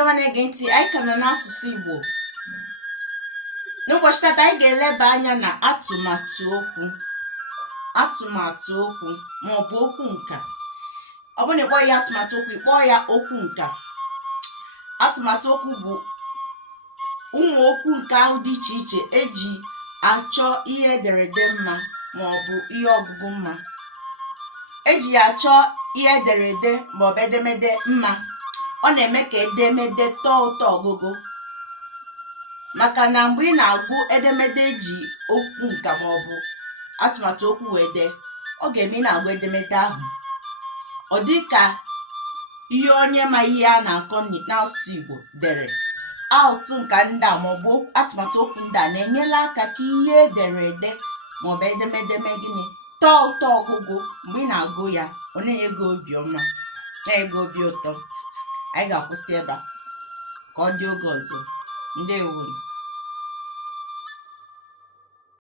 ndị ọma na-ege ntị, anyị ka nọ n'asụsụ Igbo. N'ụbọchị tata anyị ga-eleba anya na atụmatụ okwu ma ọ bụ okwu nka. Ọ bụrụ na ịkpọọ ya atụmatụ okwu, ịkpọọ ya okwu nka. Atụmatụ okwu bụ ụmụ okwu nke ahụ dị iche iche eji achọ ihe ederede mma ma ọ bụ ihe ọgụgụ mma. Eji ya achọ ihe ederede ma ọ bụ edemede mma. Ọ na-eme ka edemede tọọ ụtọ ọgụgụ, maka na mgbe ị na-agụ edemede eji okwu nka ma ọ bụ atụmatụ okwu wee dee, ọ ga-eme ị na-agụ edemede ahụ ọ dị ka ihe onye ma ihe a na-akọ n'asụsụ Igbo dere. Asụsụ nka ndị a ma ọ bụ atụmatụ okwu ndị a na-enyere aka ka ihe ederede ma ọ bụ edemede mee gịnị, tọọ ụtọ ọgụgụ. Mgbe ị na-agụ ya, ọ na-enye gị obi ọma, na-enye gị obi ụtọ. Anyị ga-akwụsị ebe a ka ọ dị oge ọzọ. Ndewo.